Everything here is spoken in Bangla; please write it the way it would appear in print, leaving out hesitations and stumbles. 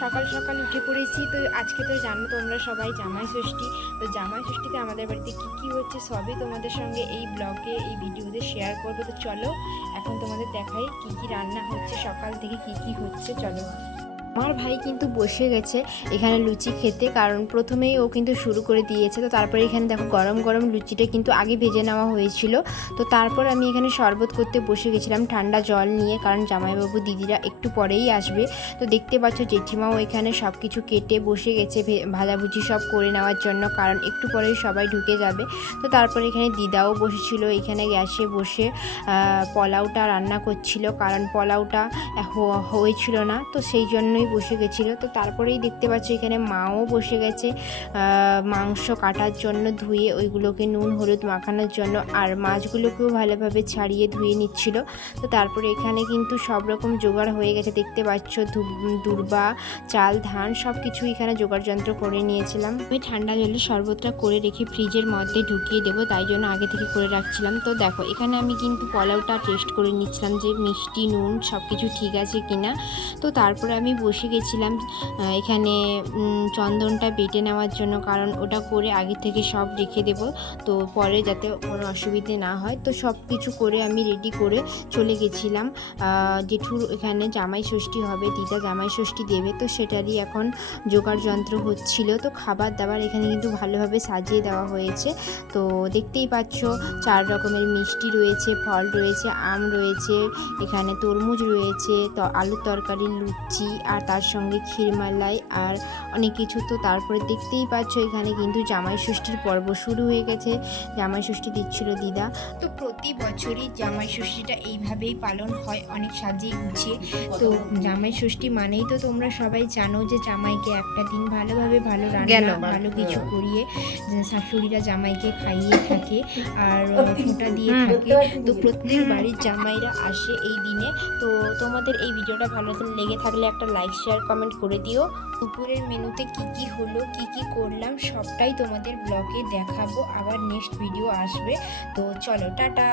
সকাল সকাল উঠে পড়েছি। তো আজকে তো জানো তোমরা সবাই জামাই ষষ্ঠী। তো জামাই ষষ্ঠীতে আমাদের বাড়িতে কী হচ্ছে সবই তোমাদের সঙ্গে এই ব্লগে এই ভিডিওতে শেয়ার করবো। তো চলো এখন তোমাদের দেখাই কী রান্না হচ্ছে, সকাল থেকে কী হচ্ছে। চলো, আমার ভাই কিন্তু বসে গেছে এখানে লুচি খেতে, কারণ প্রথমেই ও কিন্তু শুরু করে দিয়েছে। তো তারপরে এখানে দেখো গরম গরম লুচিটা কিন্তু আগে ভেজে নেওয়া হয়েছিল। তো তারপর আমি এখানে শরবত করতে বসে গেছিলাম ঠান্ডা জল নিয়ে, কারণ জামাইবাবু দিদিরা একটু পরেই আসবে। তো দেখতে পাচ্ছ জেঠিমাও এখানে সব কিছু কেটে বসে গেছে ভাজাভুজি সব করে নেওয়ার জন্য, কারণ একটু পরেই সবাই ঢুকে যাবে। তো তারপরে এখানে দিদাও বসেছিল এখানে গ্যাসে বসে পোলাওটা রান্না করছিল, কারণ পোলাওটা হয়েছিল না, তো সেই জন্যই বসে গেছিলো। তো তারপরেই দেখতে পাচ্ছ এখানে মাও বসে গেছে মাংস কাটার জন্য, ধুয়ে ওইগুলোকে নুন হলুদ মাখানোর জন্য, আর মাছগুলোকেও ভালোভাবে ছাড়িয়ে ধুয়ে নিচ্ছিল। তো তারপরে এখানে কিন্তু সব রকম জোগাড় হয়ে গেছে, দেখতে পাচ্ছ দূর্বা চাল ধান সব কিছু এখানে জোগাড় যন্ত্র করে নিয়েছিলাম। আমি ঠান্ডা জলে শরবতটা করে রেখে ফ্রিজের মধ্যে ঢুকিয়ে দেবো, তাই জন্য আগে থেকে করে রাখছিলাম। তো দেখো এখানে আমি কিন্তু পোলাওটা টেস্ট করে নিচ্ছিলাম যে মিষ্টি নুন সব কিছু ঠিক আছে কিনা। তো তারপরে আমি বসে গেছিলাম এখানে চন্দনটা বেটে নেওয়ার জন্য, কারণ ওটা করে আগে থেকে সব রেখে দেব, তো পরে যাতে কোনো অসুবিধে না হয়। তো সব কিছু করে আমি রেডি করে চলে গেছিলাম। জেঠুর এখানে জামাই ষষ্ঠী হবে, দিদা জামাই ষষ্ঠী দেবে, তো সেটারই এখন জোগাড় যন্ত্র হচ্ছিল। তো খাবার দাবার এখানে কিন্তু ভালোভাবে সাজিয়ে দেওয়া হয়েছে। তো দেখতেই পাচ্ছ 4 রকমের মিষ্টি রয়েছে, ফল রয়েছে, আম রয়েছে, এখানে তরমুজ রয়েছে, তো আলুর তরকারি, লুচি, আর তার সঙ্গে ক্ষীরমালাই আর অনেক কিছু। তো তারপরে দেখতেই পাচ্ছ এখানে কিন্তু জামাই ষষ্ঠীর পর্ব শুরু হয়ে গেছে, জামাই ষষ্ঠী দিচ্ছিল দিদা। তো প্রতি বছরই জামাই ষষ্ঠীটা এইভাবেই পালন হয়, অনেক সাজিয়ে গুছিয়ে। তো জামাই ষষ্ঠী মানেই তো তোমরা সবাই জানো যে জামাইকে একটা দিন ভালোভাবে ভালো রান্না ভালো কিছু করিয়ে শাশুড়িরা জামাইকে খাইয়ে থাকে আর ফোঁটা দিয়ে থাকে। তো প্রত্যেক বাড়ির জামাইরা আসে এই দিনে। তো তোমাদের এই ভিডিওটা ভালো লেগে থাকলে একটা লাইক শেয়ার কমেন্ট করে দিও। দুপুরের মেনুতে কি হলো কি করলাম সবটাই তোমাদের ব্লগে দেখাবো, আবার নেক্সট ভিডিও আসবে। তো চলো টাটা।